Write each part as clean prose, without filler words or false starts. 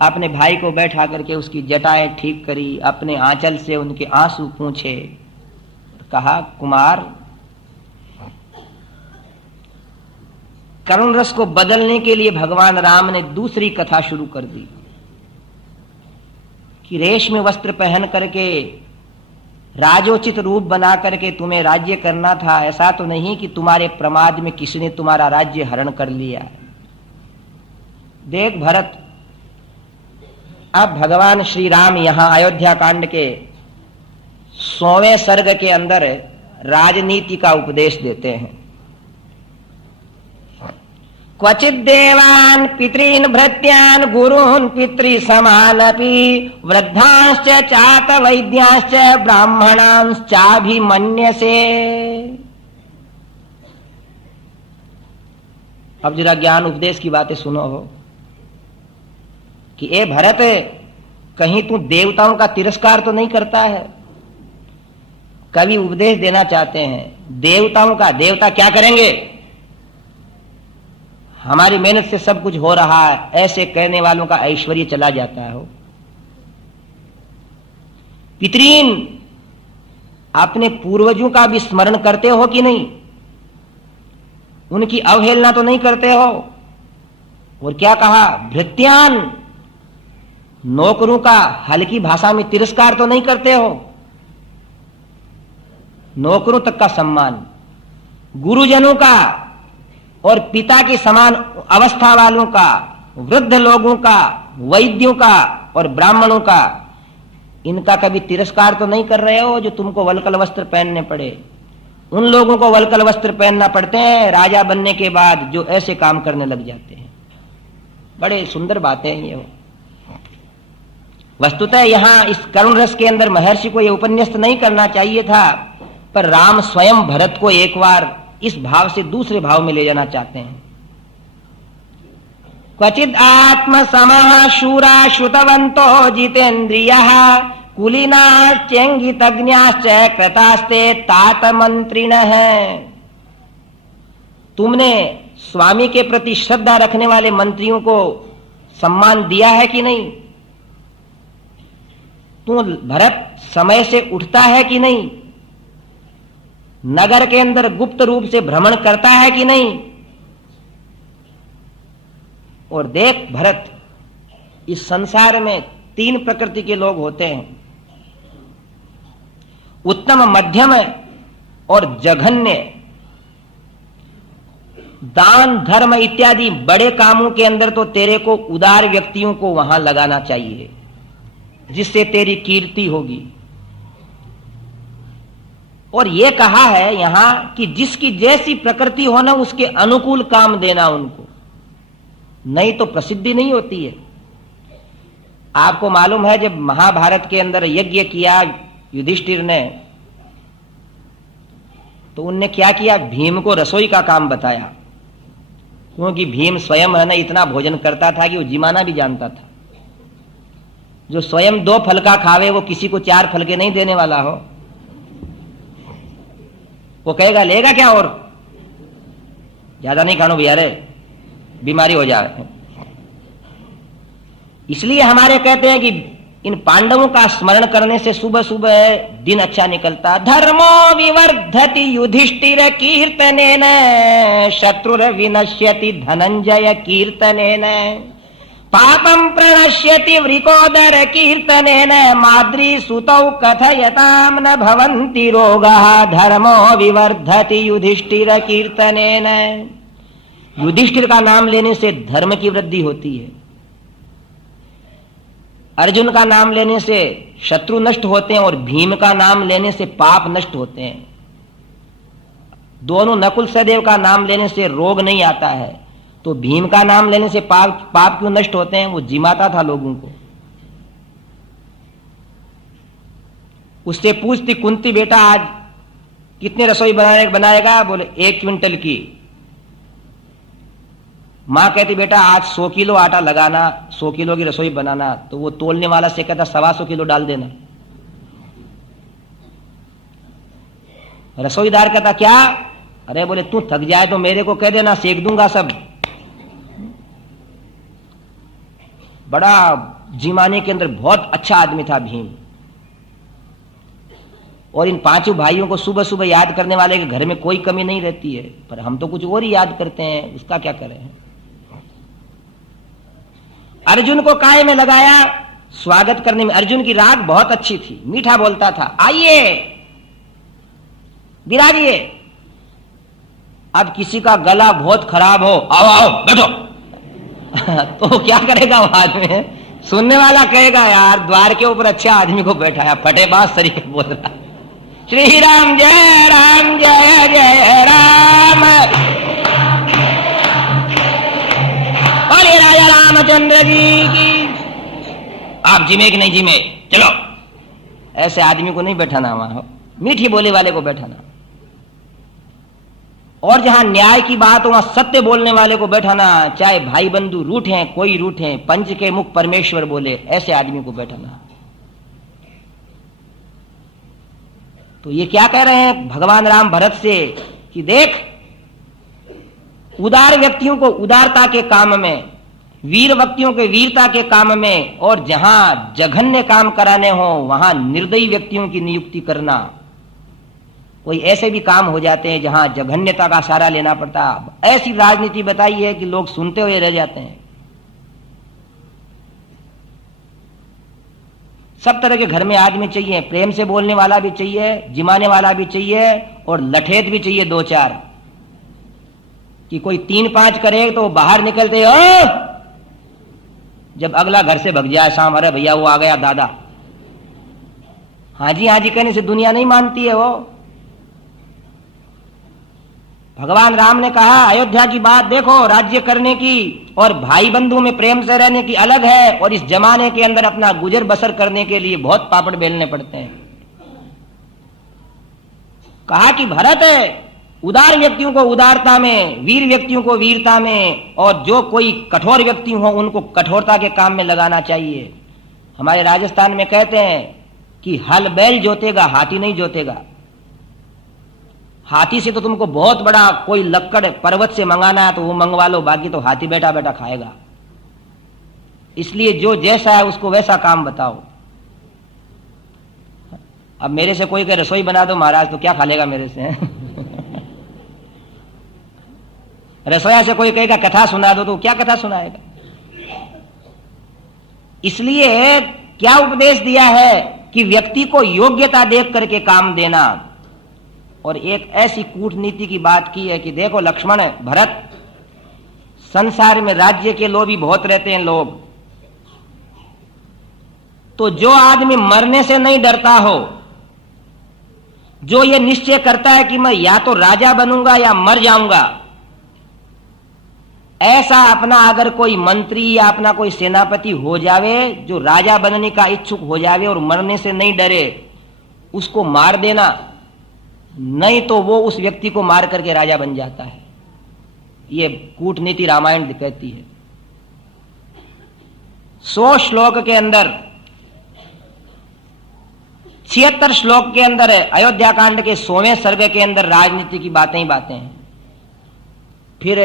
अपने भाई को बैठा करके उसकी जटाएं ठीक करी, अपने आंचल से उनके आंसू पूछे, कहा कुमार, करुण रस को बदलने के लिए भगवान राम ने दूसरी कथा शुरू कर दी कि रेशमी वस्त्र पहन करके राजोचित रूप बना करके तुम्हें राज्य करना था। ऐसा तो नहीं कि तुम्हारे प्रमाद में किसी ने तुम्हारा राज्य हरण कर लिया है। देख भरत, अब भगवान श्री राम यहां अयोध्या कांड के 100वें सर्ग के अंदर राजनीति का उपदेश देते हैं। क्वचित देवान् पितॄन् भृत्यान् गुरून् पितृसमानपि वृद्धांश्च चात वैद्याश्च ब्राह्मणांश्चाभिमन्यसे। अब जरा ज्ञान उपदेश की बातें सुनो हो कि ए भरत, कहीं तू देवताओं का तिरस्कार तो नहीं करता है? कवि उपदेश देना चाहते हैं देवताओं का। देवता क्या करेंगे, हमारी मेहनत से सब कुछ हो रहा है, ऐसे कहने वालों का ऐश्वर्य चला जाता है। पितरीन, अपने पूर्वजों का भी स्मरण करते हो कि नहीं? उनकी अवहेलना तो नहीं करते हो? और क्या कहा, भृत्यान, नौकरों का हल्की भाषा में तिरस्कार तो नहीं करते हो? नौकरों तक का सम्मान, गुरुजनों का और पिता के समान अवस्था वालों का, वृद्ध लोगों का, वैद्यों का और ब्राह्मणों का, इनका कभी तिरस्कार तो नहीं कर रहे हो जो तुमको वल्कल वस्त्र पहनने पड़े? उन लोगों को वल्कल वस्त्र पहनना पड़ते हैं राजा बनने के बाद जो ऐसे काम करने लग जाते हैं। बड़े सुंदर बातें हैं ये। वस्तुतः यहां इस करुण रस के अंदर महर्षि को यह उपन्यास नहीं करना चाहिए था, पर राम स्वयं भरत को एक बार इस भाव से दूसरे भाव में ले जाना चाहते हैं। क्वचिद आत्म समः शूरा श्रुतवंतो जितेन्द्रियः कुलीनाश्चेंगितज्ञाश्च कृतास्ते तात मंत्रिणः। तुमने स्वामी के प्रति श्रद्धा रखने वाले मंत्रियों को सम्मान दिया है कि नहीं? तू भरत समय से उठता है कि नहीं? नगर के अंदर गुप्त रूप से भ्रमण करता है कि नहीं? और देख भरत, इस संसार में 3 प्रकृति के लोग होते हैं, उत्तम, मध्यम और जघन्य। दान, धर्म इत्यादि बड़े कामों के अंदर तो तेरे को उदार व्यक्तियों को वहां लगाना चाहिए, जिससे तेरी कीर्ति होगी। और यह कहा है यहां कि जिसकी जैसी प्रकृति हो ना, उसके अनुकूल काम देना उनको, नहीं तो प्रसिद्धि नहीं होती है। आपको मालूम है जब महाभारत के अंदर यज्ञ किया युधिष्ठिर ने, तो उनने क्या किया, भीम को रसोई का काम बताया, क्योंकि भीम स्वयं है ना इतना भोजन करता था कि वो जिमाना भी जानता था। जो स्वयं 2 फल का खावे वो किसी को 4 फल के नहीं देने वाला हो। वो कहेगा लेगा क्या, और ज्यादा नहीं खानो भैया रे, बीमारी हो जाए। इसलिए हमारे कहते हैं कि इन पांडवों का स्मरण करने से सुबह सुबह दिन अच्छा निकलता। धर्मो विवर्धति युधिष्ठिर कीर्तनेन शत्रुर विनश्यति धनंजय कीर्तनेन पापं प्रणश्यति वृकोदर कीर्तनेन माद्री सुतौ कथयतां न भवन्ति रोगाः धर्मो विवर्धति युधिष्ठिर कीर्तनेन। युधिष्ठिर का नाम लेने से धर्म की वृद्धि होती है, अर्जुन का नाम लेने से शत्रु नष्ट होते हैं और भीम का नाम लेने से पाप नष्ट होते हैं। दोनों नकुल सहदेव का नाम लेने से रोग नहीं आता है, तो भीम का नाम लेने से पाप क्यों नष्ट होते हैं? वो जिमाता था लोगों को। उससे पूछती कुंती, बेटा आज कितने रसोई बनाएगा? बोले 1 क्विंटल की। मां कहती बेटा आज 100 किलो आटा लगाना, 100 किलो की रसोई बनाना। तो वो तोलने वाला से कहता 125 किलो डाल देना। रसोईदार कहता क्या? अरे बोले तू थक जाए तो मेरे को कह देना, सेक दूंगा सब। बड़ा जिमाने के अंदर बहुत अच्छा आदमी था भीम। और इन पांचों भाइयों को सुबह सुबह याद करने वाले के घर में कोई कमी नहीं रहती है, पर हम तो कुछ और ही याद करते हैं, उसका क्या करें। अर्जुन को काय में लगाया स्वागत करने में। अर्जुन की राग बहुत अच्छी थी, मीठा बोलता था, आइए विराजिए। अब किसी का गला बहुत खराब हो, आओ आओ बैठो तो क्या करेगा वो आदमी? सुनने वाला कहेगा यार द्वार के ऊपर अच्छा आदमी को बैठाया, फटेबाज तरीके बोल रहा। श्री राम जय जय राम, बोलिए राजा रामचंद्र जी की। आप जिमे कि नहीं जिमे, चलो। ऐसे आदमी को नहीं बैठाना वहां, मीठी बोली वाले को बैठाना। और जहां न्याय की बात हो वहां सत्य बोलने वाले को बैठाना, चाहे भाई बंधु रूठे कोई रूठे, पंच के मुख परमेश्वर बोले, ऐसे आदमी को बैठाना। तो ये क्या कह रहे हैं भगवान राम भरत से कि देख, उदार व्यक्तियों को उदारता के काम में, वीर व्यक्तियों के वीरता के काम में, और जहां जघन्य काम कराने हो वहां निर्दयी व्यक्तियों की नियुक्ति करना। कोई ऐसे भी काम हो जाते हैं जहां जघन्यता का सहारा लेना पड़ता। ऐसी राजनीति बताई है कि लोग सुनते हुए रह जाते हैं। सब तरह के घर में आदमी चाहिए, प्रेम से बोलने वाला भी चाहिए, जिमाने वाला भी चाहिए, और लठेत भी चाहिए दो चार, कि कोई 3-5 करे तो बाहर निकलते हो, जब अगला घर से भग जाए शाम, अरे भैया वो आ गया दादा, हाँ जी कहने से दुनिया नहीं मानती है वो। भगवान राम ने कहा अयोध्या की बात देखो, राज्य करने की और भाई बंधु में प्रेम से रहने की अलग है, और इस जमाने के अंदर अपना गुजर बसर करने के लिए बहुत पापड़ बेलने पड़ते हैं। कहा कि भरत उदार व्यक्तियों को उदारता में, वीर व्यक्तियों को वीरता में, और जो कोई कठोर व्यक्ति हो उनको कठोरता के काम में लगाना चाहिए। हमारे राजस्थान में कहते हैं कि हल बैल जोतेगा, हाथी नहीं जोतेगा। हाथी से तो तुमको बहुत बड़ा कोई लक्कड़ पर्वत से मंगाना है तो वो मंगवा लो, बाकी तो हाथी बैठा बैठा खाएगा। इसलिए जो जैसा है उसको वैसा काम बताओ। अब मेरे से कोई कहे रसोई बना दो महाराज, तो क्या खा लेगा मेरे से रसोईया से कोई कहेगा कथा सुना दो, तो क्या कथा सुनाएगा। इसलिए क्या उपदेश दिया है कि व्यक्ति को योग्यता देख करके काम देना। और एक ऐसी कूटनीति की बात की है कि देखो लक्ष्मण, भरत, संसार में राज्य के लोभी बहुत रहते हैं लोग, तो जो आदमी मरने से नहीं डरता हो, जो ये निश्चय करता है कि मैं या तो राजा बनूंगा या मर जाऊंगा, ऐसा अपना अगर कोई मंत्री या अपना कोई सेनापति हो जावे, जो राजा बनने का इच्छुक हो जावे और मरने से नहीं डरे, उसको मार देना, नहीं तो वो उस व्यक्ति को मार करके राजा बन जाता है। ये कूटनीति रामायण कहती है। 100 श्लोक के अंदर 76 श्लोक के अंदर अयोध्या कांड के 100वें सर्ग के अंदर राजनीति की बातें ही बातें हैं। फिर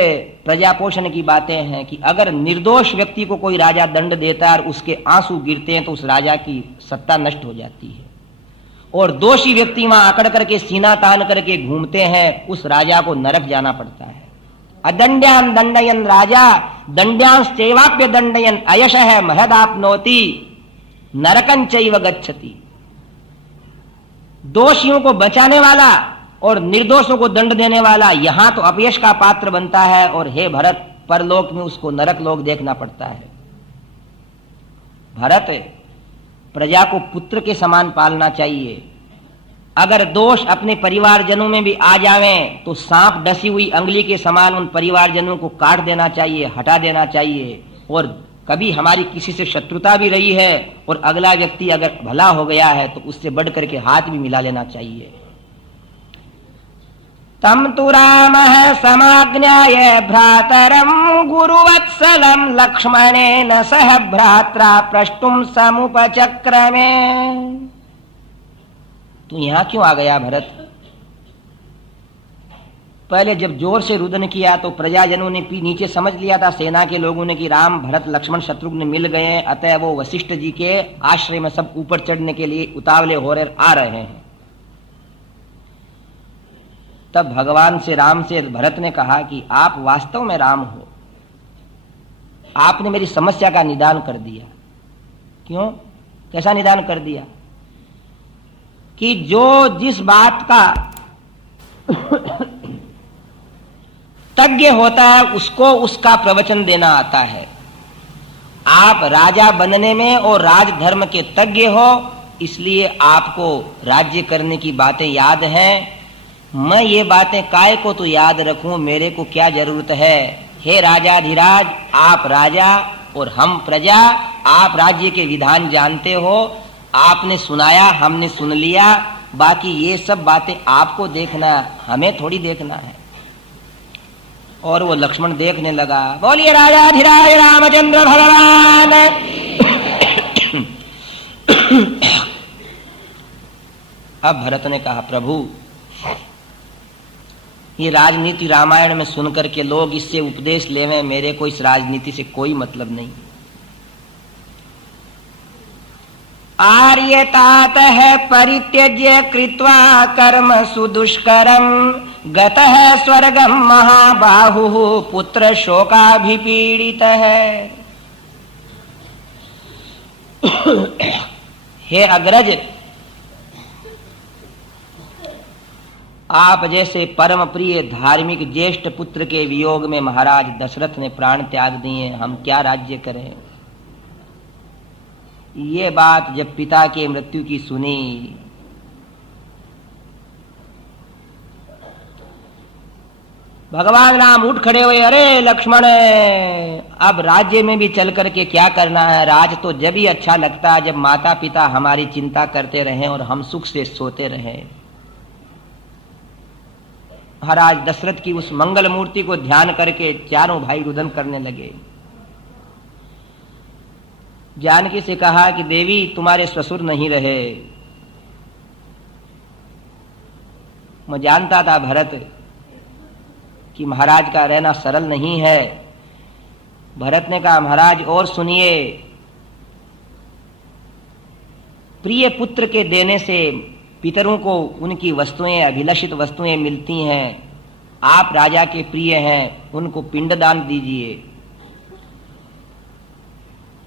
प्रजा पोषण की बातें हैं कि अगर निर्दोष व्यक्ति को कोई राजा दंड देता है और उसके आंसू गिरते हैं तो उस राजा की सत्ता नष्ट हो जाती है, और दोषी व्यक्ति वहां आकड़ करके सीना तान करके घूमते हैं, उस राजा को नरक जाना पड़ता है। अदंड्यान दंडयन राजा दंड्यांश चैवाप्य दंडयन अयशः महदाप्नोति नरकं चैव गच्छति। दोषियों को बचाने वाला और निर्दोषों को दंड देने वाला यहां तो अपयश का पात्र बनता है, और हे भरत, परलोक में उसको नरक लोक देखना पड़ता है। भरत, प्रजा को पुत्र के समान पालना चाहिए। अगर दोष अपने परिवारजनों में भी आ जावें तो सांप डसी हुई अंगुली के समान उन परिवारजनों को काट देना चाहिए, हटा देना चाहिए। और कभी हमारी किसी से शत्रुता भी रही है और अगला व्यक्ति अगर भला हो गया है तो उससे बढ़ करके हाथ भी मिला लेना चाहिए। तम तु रामः समाज्ञाय भ्रातरं गुरुवत्सलं लक्ष्मणेन सह भ्रात्रा प्रष्टुम समुपचक्रमे। तू यहां क्यों आ गया भरत? पहले जब जोर से रुदन किया तो प्रजाजनों ने नीचे समझ लिया था, सेना के लोगों ने, कि राम भरत लक्ष्मण शत्रुघ्न मिल गए हैं, अतः वो वशिष्ठ जी के आश्रय में सब ऊपर चढ़ने के लिए उतावले हो रहे आ रहे हैं। तब भगवान से राम से भरत ने कहा कि आप वास्तव में राम हो, आपने मेरी समस्या का निदान कर दिया। क्यों? कैसा निदान कर दिया? कि जो जिस बात का तज्ञ होता है उसको उसका प्रवचन देना आता है। आप राजा बनने में और राजधर्म के तज्ञ हो, इसलिए आपको राज्य करने की बातें याद हैं। मैं ये बातें काय को तो याद रखूं, मेरे को क्या जरूरत है? हे राजाधिराज, आप राजा और हम प्रजा, आप राज्य के विधान जानते हो, आपने सुनाया, हमने सुन लिया, बाकी ये सब बातें आपको देखना, हमें थोड़ी देखना है। और वो लक्ष्मण देखने लगा। बोलिए राजाधिराज रामचंद्र भगवान। अब भरत ने कहा, प्रभु ये राजनीति रामायण में सुनकर के लोग इससे उपदेश लेवे, मेरे को इस राजनीति से कोई मतलब नहीं। आर्यतात है परित्यज्य कृत्वा कर्म सुदुष्करम गतः स्वर्गम महाबाहु पुत्र शोकाभिपीडितः। हे अग्रज, आप जैसे परम प्रिय धार्मिक ज्येष्ठ पुत्र के वियोग में महाराज दशरथ ने प्राण त्याग दिए, हम क्या राज्य करें? ये बात जब पिता के मृत्यु की सुनी, भगवान राम उठ खड़े हुए। अरे लक्ष्मण, अब राज्य में भी चल करके क्या करना है? राज तो जब ही अच्छा लगता है जब माता पिता हमारी चिंता करते रहें और हम सुख से सोते रहें। महाराज दशरथ की उस मंगल मूर्ति को ध्यान करके चारों भाई रुदन करने लगे। जानकी से कहा कि देवी, तुम्हारे ससुर नहीं रहे। मैं जानता था भरत कि महाराज का रहना सरल नहीं है। भरत ने कहा, महाराज और सुनिए, प्रिय पुत्र के देने से पितरों को उनकी वस्तुएं, अभिलषित वस्तुएं मिलती हैं। आप राजा के प्रिय हैं, उनको पिंडदान दीजिए।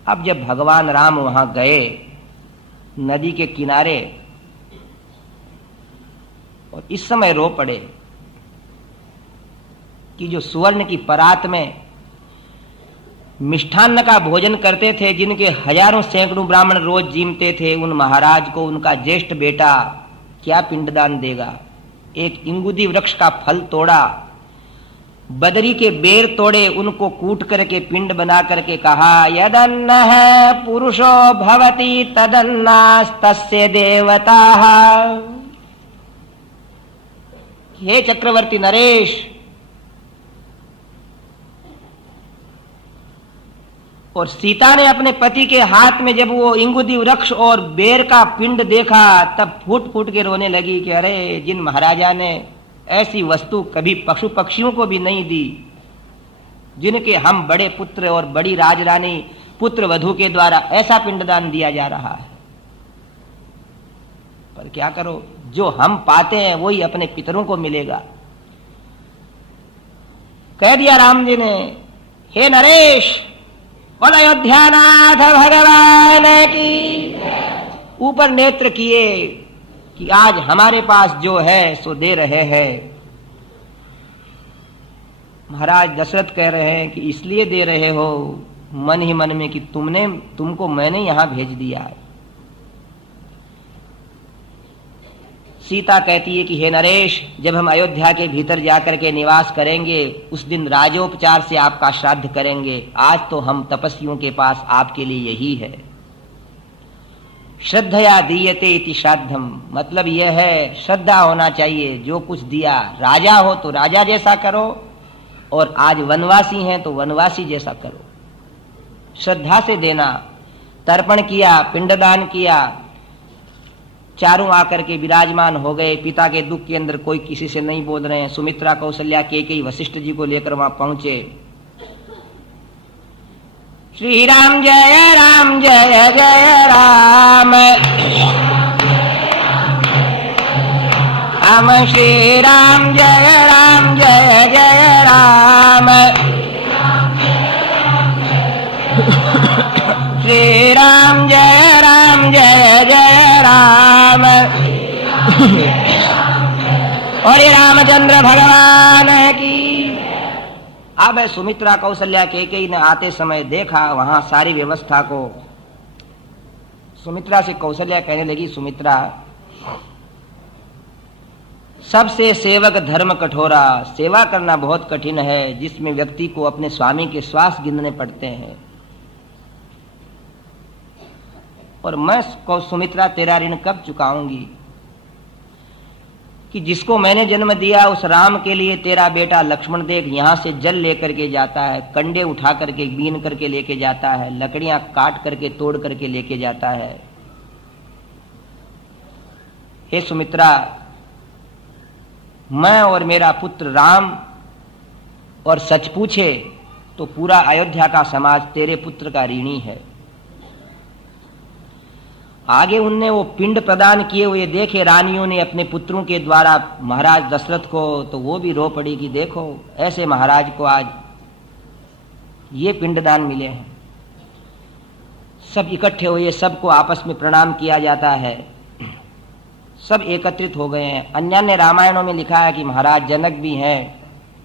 अब जब भगवान राम वहां गए नदी के किनारे और इस समय रो पड़े कि जो सुवर्ण की परात में मिष्ठान्न का भोजन करते थे, जिनके हजारों सैकड़ों ब्राह्मण रोज जीमते थे, उन महाराज को उनका ज्येष्ठ बेटा क्या पिंडदान देगा? एक इंगुदी वृक्ष का फल तोड़ा, बदरी के बेर तोड़े, उनको कूट करके पिंड बना करके कहा, यदन्नः पुरुषो भवति तदन्नास्तस्य देवताः। हे चक्रवर्ती नरेश, और सीता ने अपने पति के हाथ में जब वो इंगुदी वृक्ष और बेर का पिंड देखा, तब फूट फूट के रोने लगी कि अरे, जिन महाराजा ने ऐसी वस्तु कभी पशु पक्षियों को भी नहीं दी, जिनके हम बड़े पुत्र और बड़ी राजरानी पुत्र वधू के द्वारा ऐसा पिंडदान दिया जा रहा है। पर क्या करो, जो हम पाते हैं वही अपने पितरों को मिलेगा। कह दिया राम जी ने, हे नरेश, बोल अयोध्यानाथ भगवान की। ऊपर नेत्र किए कि आज हमारे पास जो है सो दे रहे हैं। महाराज दशरथ कह रहे हैं कि इसलिए दे रहे हो मन ही मन में कि तुमको मैंने यहां भेज दिया है। सीता कहती है कि हे नरेश, जब हम अयोध्या के भीतर जाकर के निवास करेंगे, उस दिन राजोपचार से आपका श्राद्ध करेंगे। आज तो हम तपस्वियों के पास आपके लिए यही है। श्रद्धया दीयते इति श्राद्धम, मतलब यह है श्रद्धा होना चाहिए। जो कुछ दिया, राजा हो तो राजा जैसा करो, और आज वनवासी हैं तो वनवासी जैसा करो। श्रद्धा से देना। तर्पण किया, पिंडदान किया, चारों आकर के विराजमान हो गए। पिता के दुख के अंदर कोई किसी से नहीं बोल रहे हैं। सुमित्रा, कौशल्या, केकई वशिष्ठ जी को लेकर वहां पहुंचे। श्री राम जय राम जय जय राम, राम श्री राम जय जय राम, श्री राम जय जय राम। और ये रामचंद्र भगवान की। अब सुमित्रा, कौशल्या, केकई ने आते समय देखा वहां सारी व्यवस्था को। सुमित्रा से कौशल्या कहने लगी, सुमित्रा, सबसे सेवक धर्म कठोरा, सेवा करना बहुत कठिन है, जिसमें व्यक्ति को अपने स्वामी के श्वास गिनने पड़ते हैं। और मैं सुमित्रा तेरा ऋण कब चुकाऊंगी कि जिसको मैंने जन्म दिया उस राम के लिए तेरा बेटा लक्ष्मण देख यहां से जल लेकर के जाता है, कंडे उठा करके बीन करके लेके जाता है, लकड़ियां काट करके तोड़ करके लेके जाता है। हे सुमित्रा, मैं और मेरा पुत्र राम, और सच पूछे तो पूरा अयोध्या का समाज तेरे पुत्र का ऋणी है। आगे उनने वो पिंड प्रदान किए हुए देखे रानियों ने अपने पुत्रों के द्वारा महाराज दशरथ को, तो वो भी रो पड़ी कि देखो ऐसे महाराज को आज ये पिंडदान मिले हैं। सब इकट्ठे हुए, सबको आपस में प्रणाम किया जाता है, सब एकत्रित हो गए हैं। अन्य रामायणों में लिखा है कि महाराज जनक भी हैं,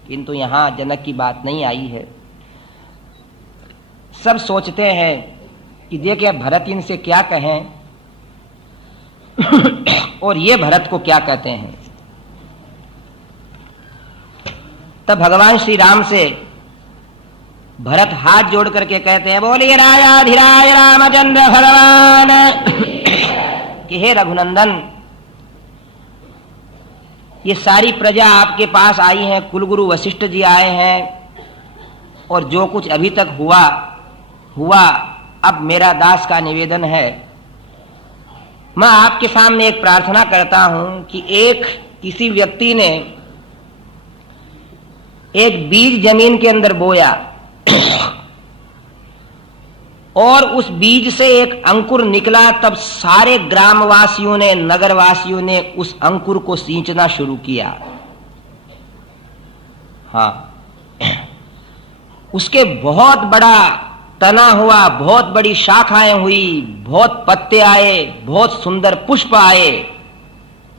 किंतु यहां जनक की बात नहीं आई है। सब सोचते हैं कि देखिए भरत इनसे क्या कहें और ये भरत को क्या कहते हैं। तब भगवान श्री राम से भरत हाथ जोड़ करके कहते हैं, बोलिए राजाधिराज रामचंद्र भगवान कि हे रघुनंदन, ये सारी प्रजा आपके पास आई है, कुलगुरु वशिष्ठ जी आए हैं, और जो कुछ अभी तक हुआ अब मेरा दास का निवेदन है, मैं आपके सामने एक प्रार्थना करता हूं कि किसी व्यक्ति ने एक बीज जमीन के अंदर बोया और उस बीज से एक अंकुर निकला, तब सारे ग्रामवासियों ने, नगरवासियों ने उस अंकुर को सींचना शुरू किया। हाँ, उसके बहुत बड़ा तना हुआ, बहुत बड़ी शाखाएं हुई, बहुत पत्ते आए, बहुत सुंदर पुष्प आए,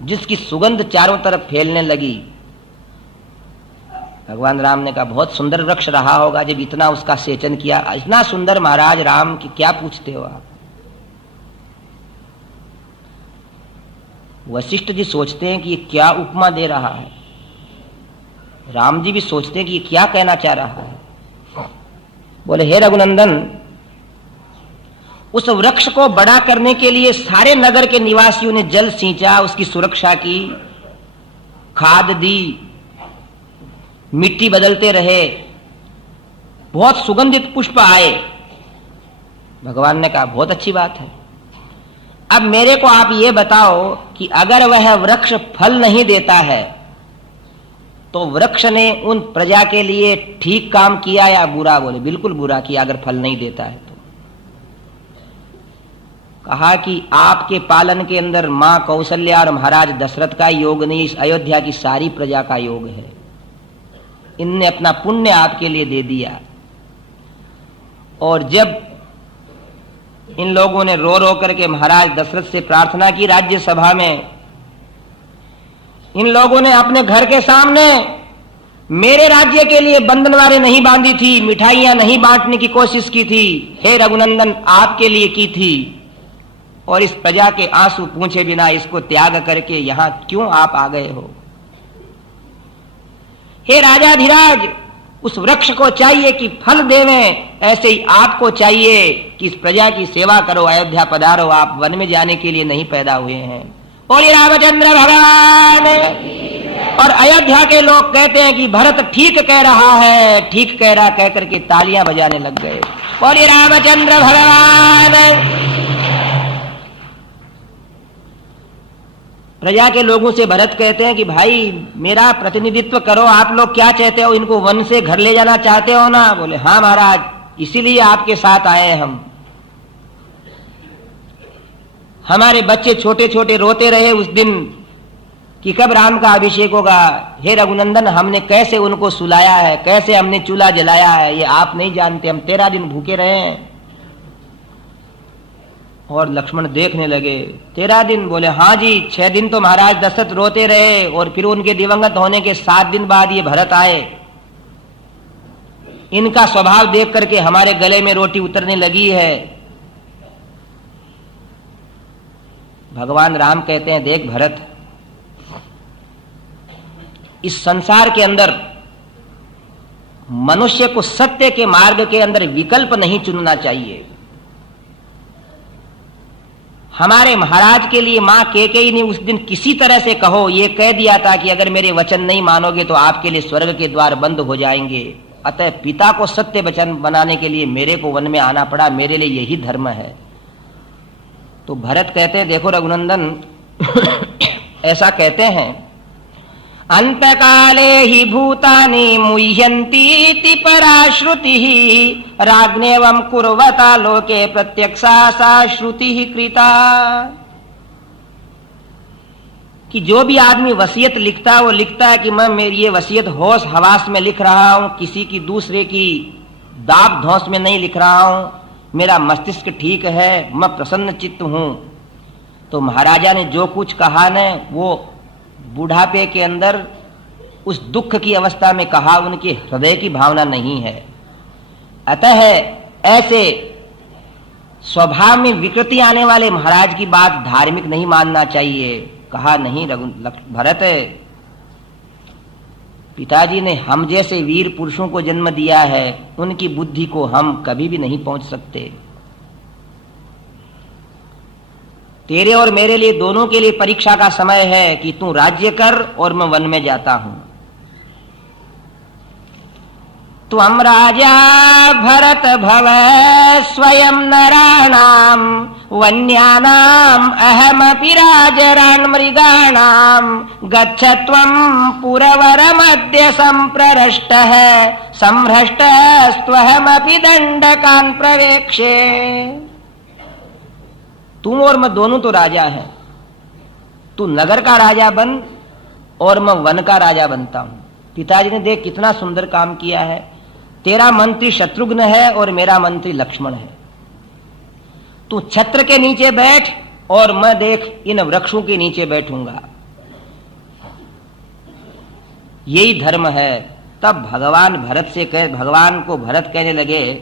जिसकी सुगंध चारों तरफ फैलने लगी। भगवान राम ने कहा बहुत सुंदर वृक्ष रहा होगा जब इतना उसका सेचन किया। इतना सुंदर महाराज राम की क्या पूछते हो आप। वशिष्ठ जी सोचते हैं कि ये क्या उपमा दे रहा है, राम जी भी सोचते हैं कि ये क्या कहना चाह रहा है। बोले हे रघुनंदन, उस वृक्ष को बड़ा करने के लिए सारे नगर के निवासियों ने जल सींचा, उसकी सुरक्षा की, खाद दी, मिट्टी बदलते रहे, बहुत सुगंधित पुष्प आए। भगवान ने कहा बहुत अच्छी बात है। अब मेरे को आप ये बताओ कि अगर वह वृक्ष फल नहीं देता है तो वृक्ष ने उन प्रजा के लिए ठीक काम किया या बुरा। बोले बिल्कुल बुरा किया अगर फल नहीं देता है तो। कहा कि आपके पालन के अंदर मां कौशल्या और महाराज दशरथ का योग नहीं, इस अयोध्या की सारी प्रजा का योग है। इनने अपना पुण्य आपके लिए दे दिया। और जब इन लोगों ने रो रो करके महाराज दशरथ से प्रार्थना की राज्यसभा में, इन लोगों ने अपने घर के सामने मेरे राज्य के लिए बंधनवारें नहीं बांधी थी, मिठाइयां नहीं बांटने की कोशिश की थी, हे रघुनंदन आपके लिए की थी। और इस प्रजा के आंसू पूछे बिना इसको त्याग करके यहां क्यों आप आ गए हो। हे राजाधिराज, उस वृक्ष को चाहिए कि फल देवें, ऐसे ही आपको चाहिए कि इस प्रजा की सेवा करो, अयोध्या पधारो, आप वन में जाने के लिए नहीं पैदा हुए हैं। बोलिए रामचंद्र भगवान। और अयोध्या के लोग कहते हैं कि भरत ठीक कह रहा है, ठीक कह रहा, कह करके तालियां बजाने लग गए। बोलिए रामचंद्र भगवान। प्रजा के लोगों से भरत कहते हैं कि भाई मेरा प्रतिनिधित्व करो, आप लोग क्या चाहते हो, इनको वन से घर ले जाना चाहते हो ना? बोले हाँ महाराज, इसीलिए आपके साथ आए हैं हम। हमारे बच्चे छोटे छोटे रोते रहे उस दिन कि कब राम का अभिषेक होगा। हे रघुनंदन, हमने कैसे उनको सुलाया है, कैसे हमने चूल्हा जलाया है, ये आप नहीं जानते। हम 13 दिन भूखे रहे हैं। और लक्ष्मण देखने लगे, 13 दिन? बोले हाँ जी, 6 दिन तो महाराज दशरथ रोते रहे और फिर उनके दिवंगत होने के 7 दिन बाद ये भरत आए। इनका स्वभाव देख करके हमारे गले में रोटी उतरने लगी है। भगवान राम कहते हैं, देख भरत, इस संसार के अंदर मनुष्य को सत्य के मार्ग के अंदर विकल्प नहीं चुनना चाहिए। हमारे महाराज के लिए मां कैकेयी ने उस दिन किसी तरह से कहो ये कह दिया था कि अगर मेरे वचन नहीं मानोगे तो आपके लिए स्वर्ग के द्वार बंद हो जाएंगे। अतः पिता को सत्य वचन बनाने के लिए मेरे को वन में आना पड़ा, मेरे लिए यही धर्म है। तो भरत कहते हैं, देखो रघुनंदन, ऐसा कहते हैं, अंतकाले ही भूतानि मुह्यन्तीति पराश्रुतिः राज्ञेवं कुर्वता लोके प्रत्यक्षा सा श्रुतिः कृता। कि जो भी आदमी वसीयत लिखता है वो लिखता है कि मैं मेरी ये वसीयत होश हवास में लिख रहा हूं, किसी की दूसरे की दाब धौंस में नहीं लिख रहा हूं, मेरा मस्तिष्क ठीक है, मैं प्रसन्न चित्त हूं। तो महाराजा ने जो कुछ कहा न वो बुढ़ापे के अंदर उस दुख की अवस्था में कहा, उनके हृदय की भावना नहीं है। अतः ऐसे स्वभाव में विकृति आने वाले महाराज की बात धार्मिक नहीं मानना चाहिए। कहा नहीं भरत, पिताजी ने हम जैसे वीर पुरुषों को जन्म दिया है, उनकी बुद्धि को हम कभी भी नहीं पहुंच सकते। तेरे और मेरे लिए दोनों के लिए परीक्षा का समय है कि तू राज्य कर और मैं वन में जाता हूं। त्वं राजा भरत भव स्वयं नराणां वन्यानां अहमपि राजरान् मृगाणां गच्छ त्वं पुरवरमद्य संप्ररष्टः संभ्रष्टस्त्वहमपि दण्डकान् प्रवेक्ष्ये। तुम और मैं दोनों तो राजा हैं, तू नगर का राजा बन और मैं वन का राजा बनता हूं। पिताजी ने देख कितना सुंदर काम किया है। तेरा मंत्री शत्रुघ्न है और मेरा मंत्री लक्ष्मण है। तू छत्र के नीचे बैठ और मैं देख इन वृक्षों के नीचे बैठूंगा। यही धर्म है। तब भगवान को भरत कहने लगे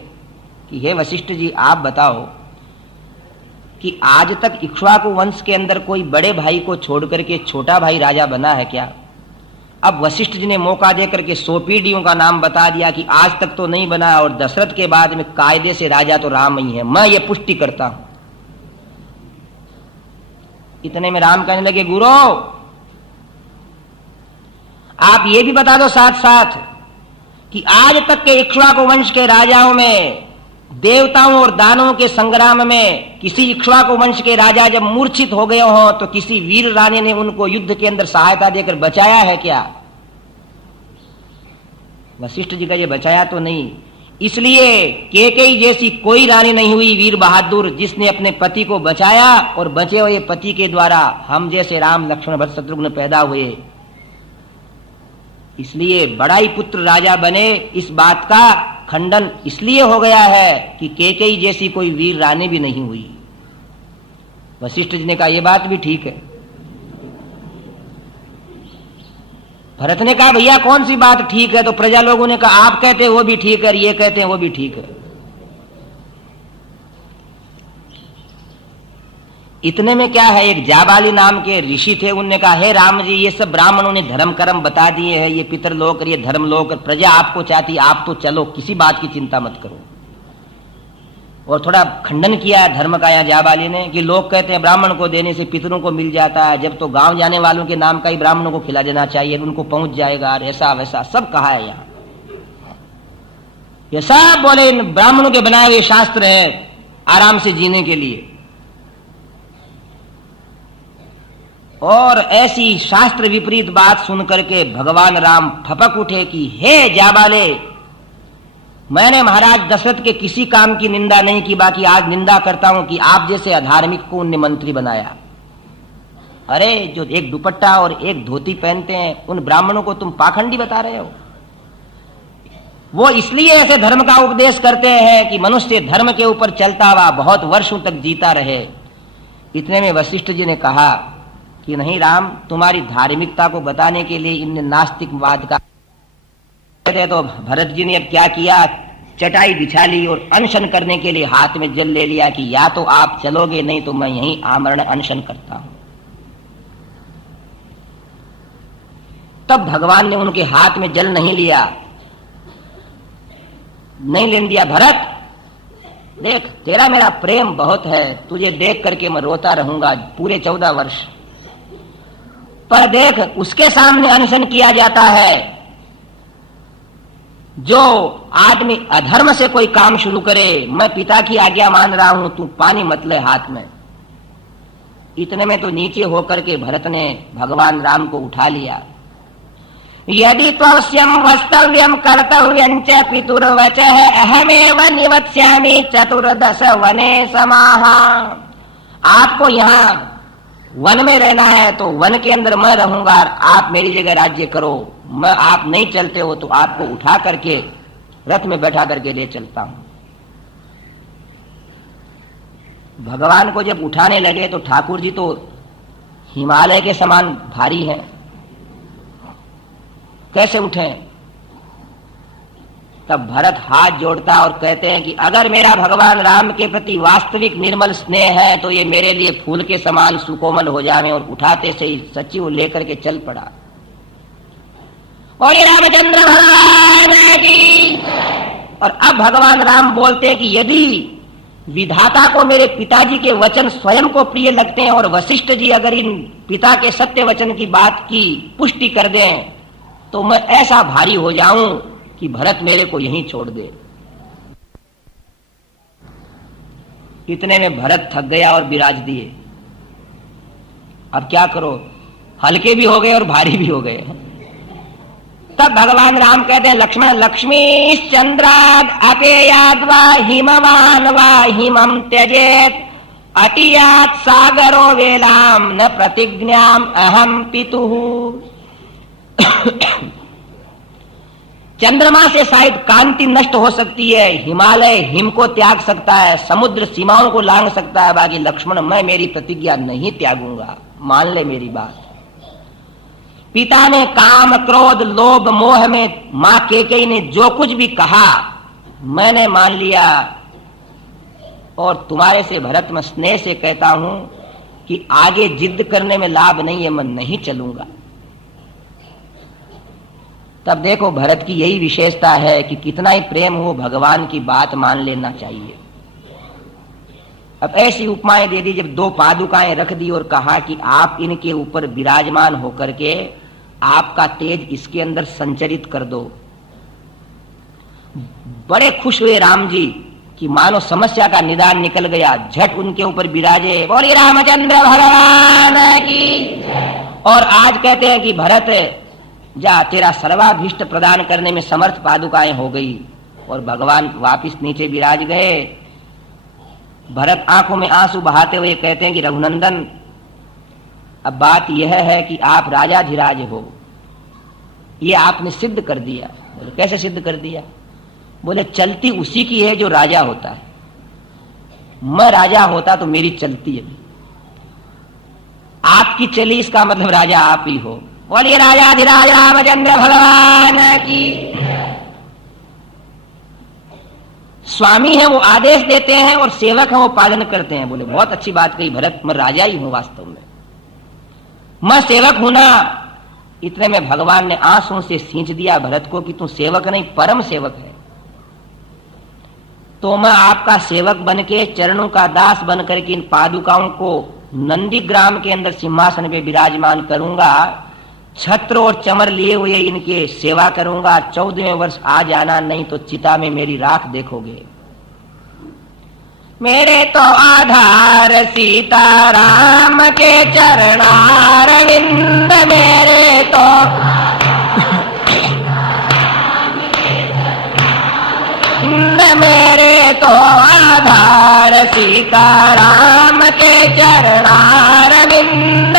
कि हे वशिष्ठ जी, आप बताओ कि आज तक इक्ष्वाकु वंश के अंदर कोई बड़े भाई को छोड़ करके छोटा भाई राजा बना है क्या? अब वशिष्ठ जी ने मौका देकर के 100 पीढ़ियों का नाम बता दिया कि आज तक तो नहीं बना, और दशरथ के बाद में कायदे से राजा तो राम ही है, मैं ये पुष्टि करता हूं। इतने में राम कहने लगे, गुरु आप ये भी बता दो साथ साथ कि आज तक के इक्ष्वाकु वंश के राजाओं में, देवताओं और दानवों के संग्राम में किसी इक्ष्वाकु वंश के राजा जब मूर्छित हो गए हों तो किसी वीर रानी ने उनको युद्ध के अंदर सहायता देकर बचाया है क्या? वशिष्ठ जी का ये बचाया तो नहीं। इसलिए कैकेयी जैसी कोई रानी नहीं हुई वीर बहादुर जिसने अपने पति को बचाया, और बचे हुए पति के द्वारा हम जैसे राम लक्ष्मण भरत शत्रुघ्न पैदा हुए। इसलिए बड़ा ही पुत्र राजा बने, इस बात का खंडन इसलिए हो गया है कि कैकेयी जैसी कोई वीर रानी भी नहीं हुई। वशिष्ठ जी ने कहा यह बात भी ठीक है। भरत ने कहा भैया कौन सी बात ठीक है? तो प्रजा लोगों ने कहा आप कहते हैं वो भी ठीक है, ये कहते हैं वो भी ठीक है। इतने में क्या है, एक जाबाली नाम के ऋषि थे, उनने कहा हे राम जी, ये सब ब्राह्मणों ने धर्म कर्म बता दिए हैं, ये पितरलोक और ये धर्मलोक, प्रजा आपको चाहती, आप तो चलो, किसी बात की चिंता मत करो। और थोड़ा खंडन किया धर्म का यहाँ जाबाली ने कि लोग कहते हैं ब्राह्मण को देने से पितरों को मिल जाता है, जब तो गांव जाने वालों के नाम का ही ब्राह्मणों को खिला देना चाहिए, उनको पहुंच जाएगा, और ऐसा वैसा सब कहा है यहाँ। ये सब बोले इन ब्राह्मणों के बनाए हुए शास्त्र है आराम से जीने के लिए। और ऐसी शास्त्र विपरीत बात सुनकर के भगवान राम ठपक उठे कि हे जाबाले, मैंने महाराज दशरथ के किसी काम की निंदा नहीं की, बाकी आज निंदा करता हूं कि आप जैसे अधार्मिक को उनने मंत्री बनाया। अरे जो एक दुपट्टा और एक धोती पहनते हैं उन ब्राह्मणों को तुम पाखंडी बता रहे हो। वो इसलिए ऐसे धर्म का उपदेश करते हैं कि मनुष्य धर्म के ऊपर चलता हुआ बहुत वर्षों तक जीता रहे। इतने में वशिष्ठ जी ने कहा कि नहीं राम, तुम्हारी धार्मिकता को बताने के लिए इनने नास्तिकवाद का तो भरत जी ने अब क्या किया, चटाई बिछा ली और अनशन करने के लिए हाथ में जल ले लिया कि या तो आप चलोगे, नहीं तो मैं यहीं आमरण अनशन करता हूं। तब भगवान ने उनके हाथ में जल नहीं लिया, नहीं लेने दिया। भरत देख, तेरा मेरा प्रेम बहुत है, तुझे देख करके मैं रोता रहूंगा पूरे 14 वर्ष, पर देख उसके सामने अनशन किया जाता है जो आदमी अधर्म से कोई काम शुरू करे। मैं पिता की आज्ञा मान रहा हूं, तू पानी मत ले हाथ में। इतने में तो नीचे होकर के भरत ने भगवान राम को उठा लिया। यदि त्वस्यम वस्तव्यम कर्तव्यं च पितुर्वचः अहमेव निवत्स्यामि चतुर्दश वने समाः। आपको यहाँ वन में रहना है तो वन के अंदर मैं रहूंगा, आप मेरी जगह राज्य करो। मैं आप नहीं चलते हो तो आपको उठा करके रथ में बैठा करके ले चलता हूं। भगवान को जब उठाने लगे तो ठाकुर जी तो हिमालय के समान भारी हैं, कैसे उठे? तब भरत हाथ जोड़ता और कहते हैं कि अगर मेरा भगवान राम के प्रति वास्तविक निर्मल स्नेह है तो ये मेरे लिए फूल के समान सुकोमल हो जाए। और उठाते से ही सचिव लेकर के चल पड़ा। और ये रामचंद्र भगवान की। और अब भगवान राम बोलते हैं कि यदि विधाता को मेरे पिताजी के वचन स्वयं को प्रिय लगते हैं और वशिष्ठ जी अगर इन पिता के सत्य वचन की बात की पुष्टि कर दें तो मैं ऐसा भारी हो जाऊं कि भरत मेरे को यहीं छोड़ दे। इतने में भरत थक गया और विराज दिए। अब क्या करो, हल्के भी हो गए और भारी भी हो गए। तब भगवान राम कहते हैं लक्ष्मण, लक्ष्मी चंद्राद अपेयाद वा हिमवान वा हिमम त्यजेत अटियात सागरो वेलाम न प्रतिज्ञाम अहम पितुः। चंद्रमा से शायद कांति नष्ट हो सकती है, हिमालय हिम को त्याग सकता है, समुद्र सीमाओं को लांघ सकता है, बाकी लक्ष्मण मैं मेरी प्रतिज्ञा नहीं त्यागूंगा, मान ले मेरी बात। पिता ने काम क्रोध लोभ मोह में मां केकई ने जो कुछ भी कहा मैंने मान लिया। और तुम्हारे से भरत मैं स्नेह से कहता हूं कि आगे जिद करने में लाभ नहीं है, मैं नहीं चलूंगा। तब देखो भरत की यही विशेषता है कि कितना ही प्रेम हो भगवान की बात मान लेना चाहिए। अब ऐसी उपमाएं दे दी, जब 2 पादुकाएं रख दी और कहा कि आप इनके ऊपर विराजमान होकर के आपका तेज इसके अंदर संचरित कर दो। बड़े खुश हुए राम जी कि मानो समस्या का निदान निकल गया, झट उनके ऊपर विराजे। बोलिए रामचंद्र भगवान की। और आज कहते हैं कि भरत जा, तेरा सर्वाभीष्ट प्रदान करने में समर्थ पादुकाएं हो गई। और भगवान वापिस नीचे विराज गए। भरत आंखों में आंसू बहाते हुए कहते हैं कि रघुनंदन, अब बात यह है कि आप राजाधिराज हो, ये आपने सिद्ध कर दिया। बोले कैसे सिद्ध कर दिया? बोले चलती उसी की है जो राजा होता है, मैं राजा होता तो मेरी चलती है, आपकी चली इसका मतलब राजा आप ही हो। बोलिए राजाधिराज रामचंद्र भगवान की। स्वामी है वो आदेश देते हैं और सेवक है वो पालन करते हैं। बोले बहुत अच्छी बात कही भरत, मैं राजा ही हूं, वास्तव में मैं सेवक हूं ना। इतने में भगवान ने आंसुओं से सींच दिया भरत को कि तू सेवक नहीं परम सेवक है। तो मैं आपका सेवक बन के चरणों का दास बन करके इन पादुकाओं को नंदीग्राम के अंदर सिंहासन पे विराजमान करूंगा, छत्र और चमर लिए हुए इनके सेवा करूंगा। 14वें वर्ष आ जाना, नहीं तो चिता में मेरी राख देखोगे। मेरे तो आधार सीताराम के चरणारविंद, मेरे तो मेरे तो आधार सीताराम के चरणारविंद,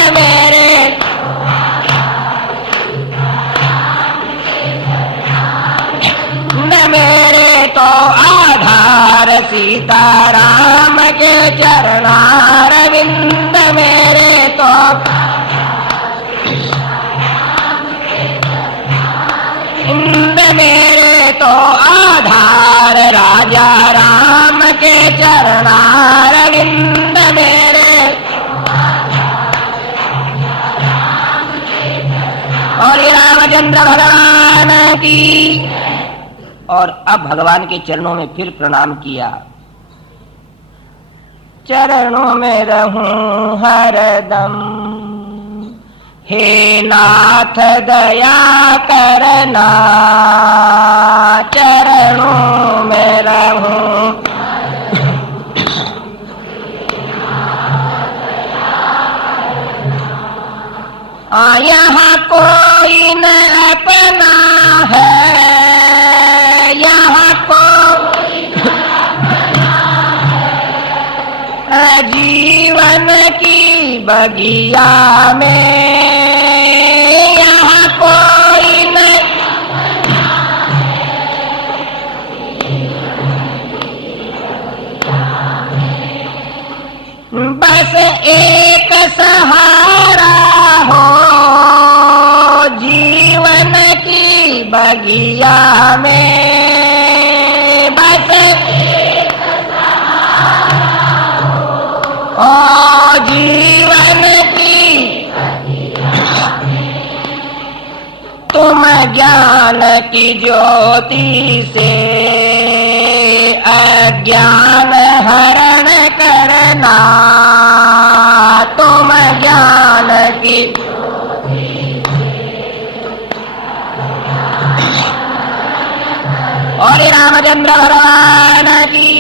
मेरे तो आधार सीताराम के चरणारविंद, मेरे तो आधार राजा राम के चरणारविंद, मेरे और रामचंद्र भगवान की। और अब भगवान के चरणों में फिर प्रणाम किया। चरणों में रहूं हरदम, हे नाथ दया करना, चरणों में रहूं यहाँ कोई न अपना है, यहाँ कोई जीवन की बगिया में, यहाँ कोई न बस एक सहारा हो जीवन की बगिया में, बस ओ जीवन की तुम ज्ञान की ज्योति से अज्ञान हरण करना, तुम ज्ञान की और रामचंद्र भगवान की।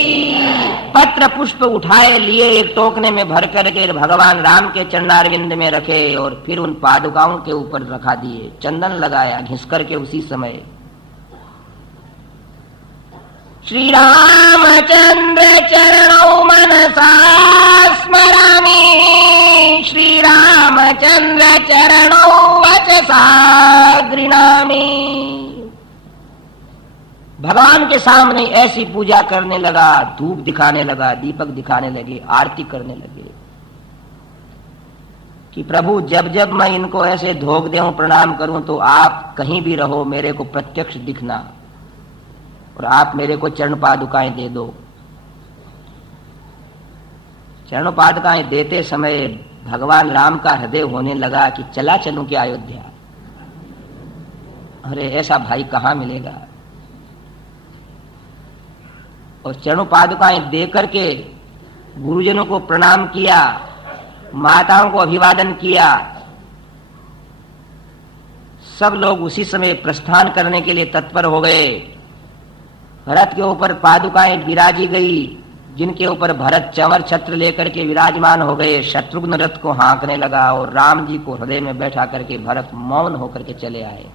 पत्र पुष्प उठाए लिए एक टोकने में भर करके भगवान राम के चरणारविंद में रखे और फिर उन पादुकाओं के ऊपर रखा दिए। चंदन लगाया घिस करके उसी समय। श्री रामचंद्र चरणौ मनसा स्मरामि, श्री रामचंद्र चरणौ वचसा गृह्णामि। भगवान के सामने ऐसी पूजा करने लगा, धूप दिखाने लगा, दीपक दिखाने लगे, आरती करने लगे कि प्रभु जब जब मैं इनको ऐसे धोख दूं, प्रणाम करूं, तो आप कहीं भी रहो, मेरे को प्रत्यक्ष दिखना और आप मेरे को चरण पादुकाएं दे दो। चरण पादुकाएं देते समय भगवान राम का हृदय होने लगा कि चला चलूं क्या अयोध्या। अरे ऐसा भाई कहां मिलेगा। और चरण पादुकाएं दे करके गुरुजनों को प्रणाम किया, माताओं को अभिवादन किया। सब लोग उसी समय प्रस्थान करने के लिए तत्पर हो गए। भरत के ऊपर पादुकाएं विराजी गई, जिनके ऊपर भरत चंवर छत्र लेकर के विराजमान हो गए। शत्रुघ्न रथ को हाँकने लगा और राम जी को हृदय में बैठा करके भरत मौन होकर के चले आए।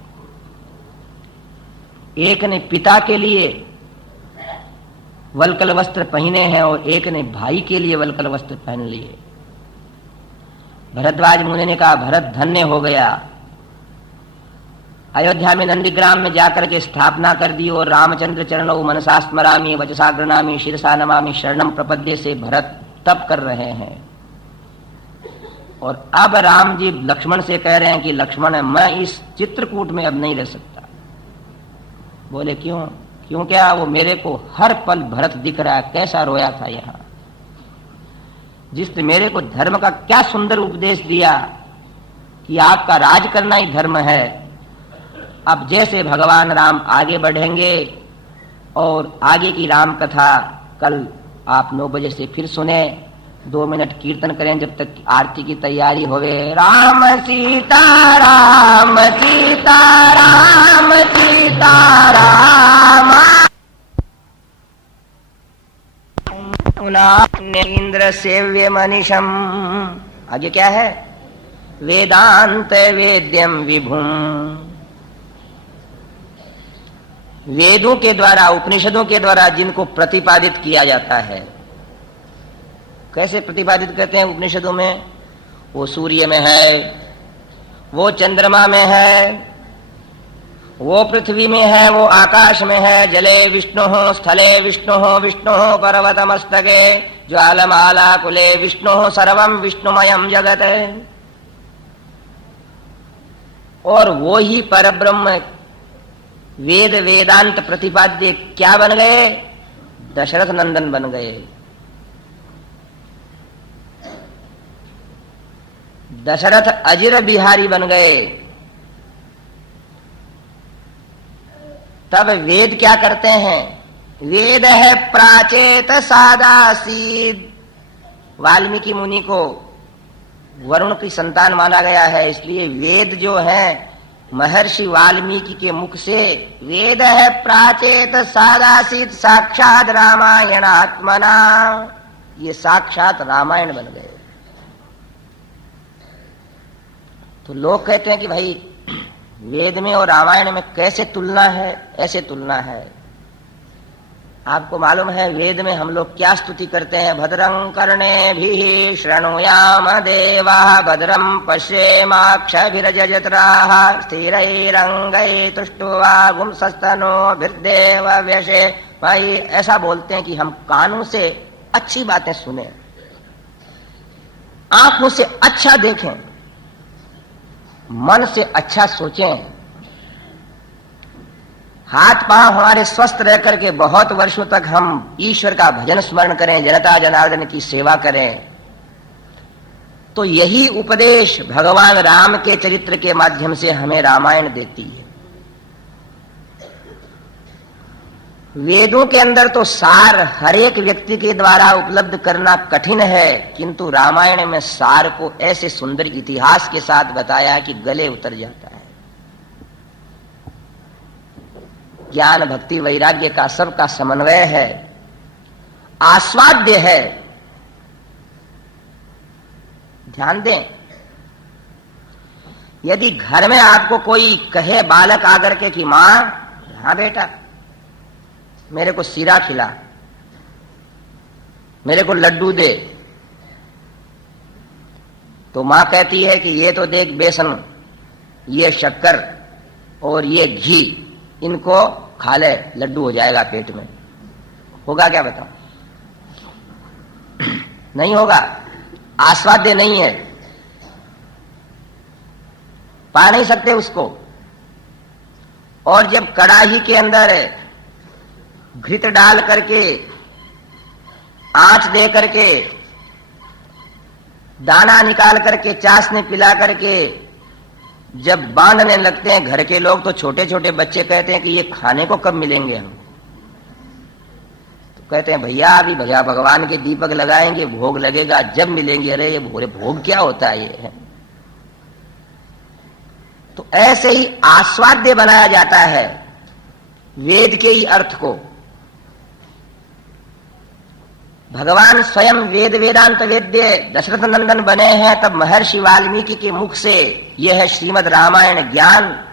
एक ने पिता के लिए वल्कल वस्त्र पहने हैं और एक ने भाई के लिए वल्कल वस्त्र पहन लिए। भरद्वाज मुनि ने कहा भरत धन्य हो गया। अयोध्या में नंदीग्राम में जाकर के स्थापना कर दी और रामचंद्र चरणौ मनसा स्मरामि वचसा गृह्णामि शिरसा नमामि शरणम प्रपद्ये से भरत तप कर रहे हैं। और अब राम जी लक्ष्मण से कह रहे हैं कि लक्ष्मण मैं इस चित्रकूट में अब नहीं रह सकता। बोले क्यों? क्यों क्या? वो मेरे को हर पल भरत दिख रहा है, कैसा रोया था यहाँ। जिसने मेरे को धर्म का क्या सुंदर उपदेश दिया कि आपका राज करना ही धर्म है। अब जैसे भगवान राम आगे बढ़ेंगे और आगे की राम कथा कल आप 9 बजे से फिर सुने। 2 मिनट कीर्तन करें जब तक आरती की तैयारी होवे। राम सीता राम सीता राम सीता राम। इंद्र सेव्य मनीषम। आगे क्या है? वेदांत वेद्यम विभुम। वेदों के द्वारा, उपनिषदों के द्वारा जिनको प्रतिपादित किया जाता है। कैसे प्रतिपादित करते हैं उपनिषदों में? वो सूर्य में है, वो चंद्रमा में है, वो पृथ्वी में है, वो आकाश में है। जले विष्णु हो, स्थले विष्णु हो, विष्णु हो पर्वत मस्तके, ज्वालमाला कुले विष्णु हो, सर्वम विष्णुमयम जगत। और वो ही परब्रह्म वेद वेदांत प्रतिपाद्य क्या बन गए? दशरथ नंदन बन गए। दशरथ अजिर बिहारी बन गए। तब वेद क्या करते हैं? वेद है प्राचेत सादासीद। वाल्मीकि मुनि को वरुण की संतान माना गया है, इसलिए वेद जो है महर्षि वाल्मीकि के मुख से वेद है प्राचेत सादासीद साक्षात रामायण आत्मना। ये साक्षात रामायण बन गए। तो लोग कहते हैं कि भाई वेद में और रामायण में कैसे तुलना है? ऐसे तुलना है। आपको मालूम है वेद में हम लोग क्या स्तुति करते हैं? भद्रं कर्णेभिः शृणुयाम देवाः, भद्रं पश्येमाक्षभिर्यजत्राः, स्थिरैरङ्गैः तुष्टुवागुंसस्तनूभिर्देवव्यशे। भाई ऐसा बोलते हैं कि हम कानों से अच्छी बातें सुने, आंखों से अच्छा देखें, मन से अच्छा सोचें, हाथ पांव हमारे स्वस्थ रह करके बहुत वर्षों तक हम ईश्वर का भजन स्मरण करें, जनता जनार्दन की सेवा करें। तो यही उपदेश भगवान राम के चरित्र के माध्यम से हमें रामायण देती है। वेदों के अंदर तो सार हर एक व्यक्ति के द्वारा उपलब्ध करना कठिन है, किंतु रामायण में सार को ऐसे सुंदर इतिहास के साथ बताया है कि गले उतर जाता है। ज्ञान भक्ति वैराग्य का सबका समन्वय है, आस्वाद्य है। ध्यान दें, यदि घर में आपको कोई कहे बालक आकर के कि मां, हाँ बेटा मेरे को सीरा खिला, मेरे को लड्डू दे, तो मां कहती है कि ये तो देख बेसन, ये शक्कर और ये घी, इनको खा ले, लड्डू हो जाएगा पेट में। होगा क्या बताओ? नहीं होगा, आस्वाद्य नहीं है, पा नहीं सकते उसको। और जब कड़ाही के अंदर घृत डाल करके, आंच दे करके, दाना निकाल करके, चाशनी पिला करके जब बांधने लगते हैं घर के लोग, तो छोटे छोटे बच्चे कहते हैं कि ये खाने को कब मिलेंगे हम? तो कहते हैं भैया अभी भैया भगवान के दीपक लगाएंगे, भोग लगेगा, जब मिलेंगे। अरे ये भोग क्या होता है ये? तो ऐसे ही आस्वाद्य बनाया जाता है वेद के ही अर्थ को। भगवान स्वयं वेद वेदांत वेद्य दशरथ नंदन बने हैं, तब महर्षि वाल्मीकि के मुख से यह श्रीमद् रामायण ज्ञान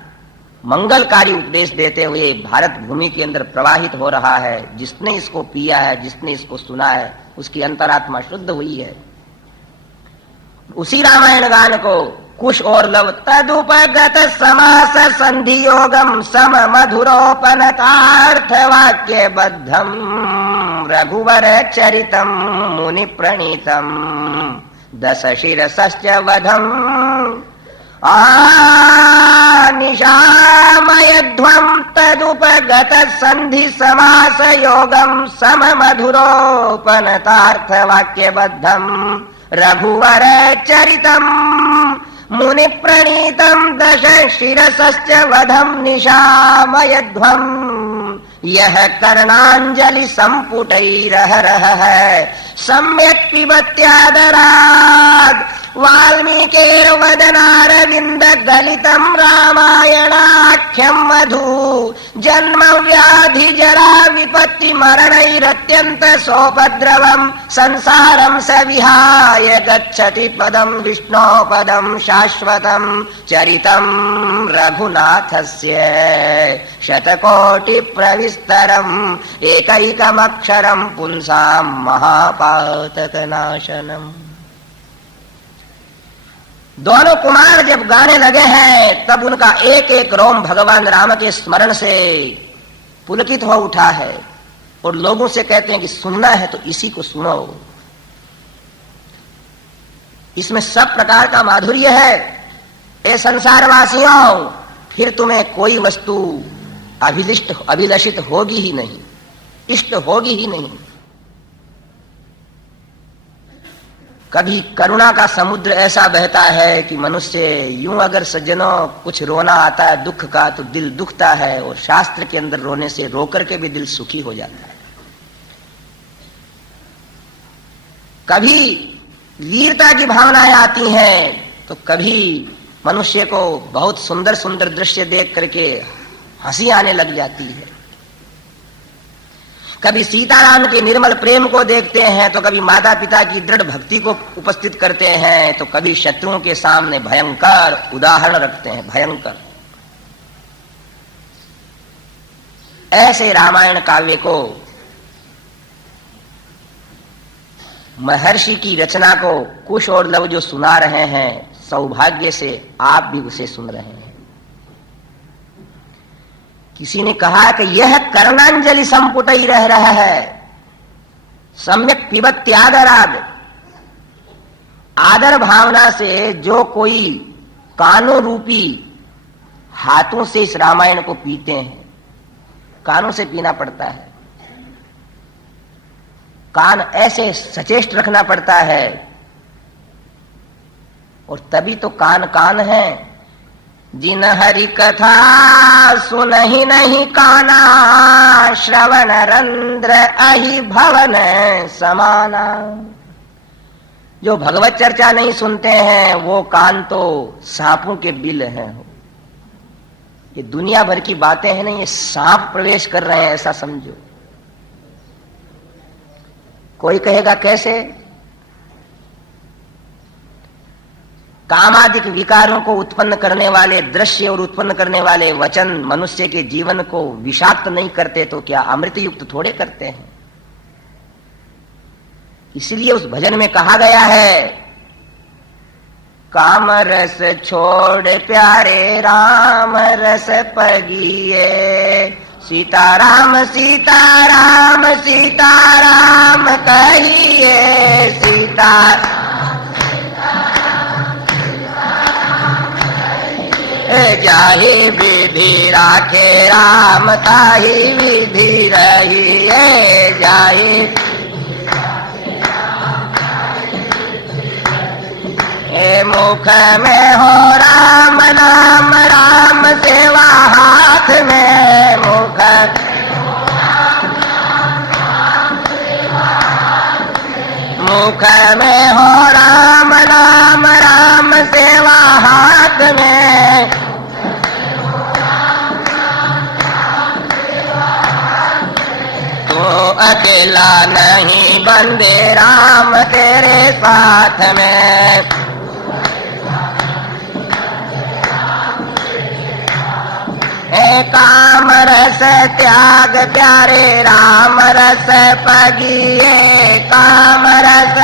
मंगलकारी उपदेश देते हुए भारत भूमि के अंदर प्रवाहित हो रहा है। जिसने इसको पिया है, जिसने इसको सुना है, उसकी अंतरात्मा शुद्ध हुई है। उसी रामायण गान को कुश और लव तदुपगत समास संधि योगम सम मधुरोपनतार्थ वाक्य बद्धम रघुवर चरितम मुनि प्रणीतम दश शिरसश्च वधम निशामयध्वं तदुपगत संधि समास योगम सम मधुरोपनतार्थ वाक्य बद्धम रघुवर चरितम मुनि प्रणीतम दश शिरसश्च वधम निशामयध्वम्। यह कर्णांजलि संपुटैरहरह है सम्यक् पिबत्यादरात् वाल्मीकिर्वदनारविन्द गलितं रामायणाख्यं मधु जन्म व्याधि जरा विपत्ति मरणैरत्यन्त सोपद्रवं संसारं स विहाय गच्छति पदं विष्णो पदं शाश्वतं चरितं रघुनाथस्य शतकोटि प्रविस्तरम् एकैकमक्षरं पुंसां महापातकनाशनम्। दोनों कुमार जब गाने लगे हैं तब उनका एक एक रोम भगवान राम के स्मरण से पुलकित हो उठा है और लोगों से कहते हैं कि सुनना है तो इसी को सुनो। इसमें सब प्रकार का माधुर्य है। ए संसारवासियों, फिर तुम्हें कोई वस्तु अभिलषित होगी ही नहीं, इष्ट होगी ही नहीं। कभी करुणा का समुद्र ऐसा बहता है कि मनुष्य यूं अगर सज्जनों कुछ रोना आता है दुख का तो दिल दुखता है, और शास्त्र के अंदर रोने से रोकर के भी दिल सुखी हो जाता है। कभी वीरता की भावनाएं आती हैं तो कभी मनुष्य को बहुत सुंदर सुंदर दृश्य देख करके हंसी आने लग जाती है। कभी सीताराम के निर्मल प्रेम को देखते हैं तो कभी माता पिता की दृढ़ भक्ति को उपस्थित करते हैं, तो कभी शत्रुओं के सामने भयंकर उदाहरण रखते हैं, भयंकर। ऐसे रामायण काव्य को, महर्षि की रचना को कुश और लव जो सुना रहे हैं, सौभाग्य से आप भी उसे सुन रहे हैं। किसी ने कहा कि यह कर्णांजलि संपुट ही रह रहा है, सम्यक पिबत्यादराद। आदर भावना से जो कोई कानों रूपी हाथों से इस रामायण को पीते हैं, कानों से पीना पड़ता है, कान ऐसे सचेष्ट रखना पड़ता है, और तभी तो कान कान है। जिन हरि कथा सुनहि नहीं काना, श्रवण रंध्र अहि भवन समाना। जो भगवत चर्चा नहीं सुनते हैं वो कान तो सांपों के बिल हैं। ये दुनिया भर की बातें हैं नहीं, ये सांप प्रवेश कर रहे हैं ऐसा समझो। कोई कहेगा कैसे? कामादिक विकारों को उत्पन्न करने वाले दृश्य और उत्पन्न करने वाले वचन मनुष्य के जीवन को विषाक्त नहीं करते तो क्या अमृत युक्त थोड़े करते हैं। इसलिए उस भजन में कहा गया है, काम रस छोड़ प्यारे राम रस पगिए, सीताराम सीताराम सीताराम कहिए, सीता जाहि विधि राखे राम ताहि विधि रही है, जाहि मुख में हो राम नाम राम सेवा हाथ में, मुख में हो राम नाम राम सेवा हाथ में, तो अकेला नहीं बंदे राम तेरे साथ में। काम रस त्याग प्यारे राम रस पगिए, काम रस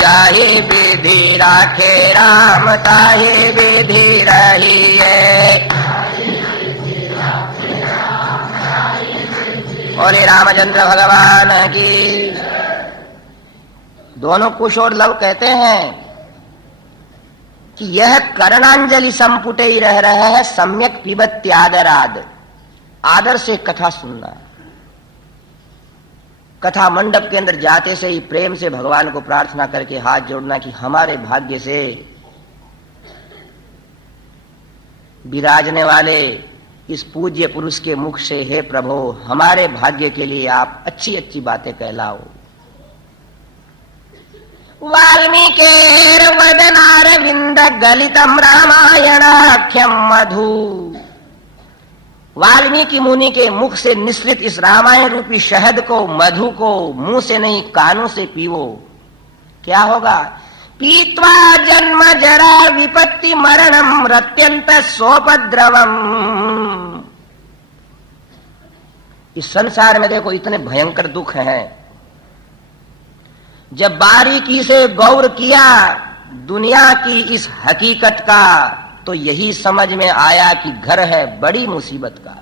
जाहि विधि राखे राम ताहि विधि रहिए। बोले रामचंद्र भगवान की। दोनों कुश और लव कहते हैं कि यह कर्णांजलि संपुटे ही रह रहा है, सम्यक पिबत्यादराद। आदर से कथा सुनना, कथा मंडप के अंदर जाते से ही प्रेम से भगवान को प्रार्थना करके हाथ जोड़ना कि हमारे भाग्य से विराजने वाले इस पूज्य पुरुष के मुख से, हे प्रभु हमारे भाग्य के लिए आप अच्छी अच्छी बातें कहलाओ। वाल्मीकेर वदनारविंद गलितम रामायणाख्यम मधु। वाल्मीकि मुनि के मुख से निसृत इस रामायण रूपी शहद को, मधु को मुंह से नहीं कानों से पीवो। क्या होगा? पीत्वा जन्म जरा विपत्ति मरणम रत्यंत सोपद्रवम। इस संसार में देखो इतने भयंकर दुख हैं। जब बारीकी से गौर किया दुनिया की इस हकीकत का, तो यही समझ में आया कि घर है बड़ी मुसीबत का।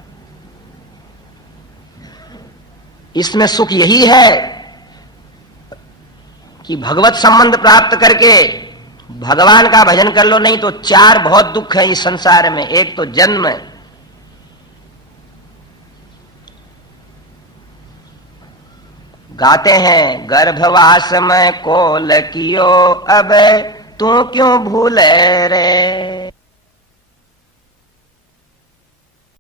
इसमें सुख यही है कि भगवत संबंध प्राप्त करके भगवान का भजन कर लो, नहीं तो चार बहुत दुख है इस संसार में। एक तो जन्म, गाते हैं गर्भवास में कोल कियो अब तू क्यों भूले रे।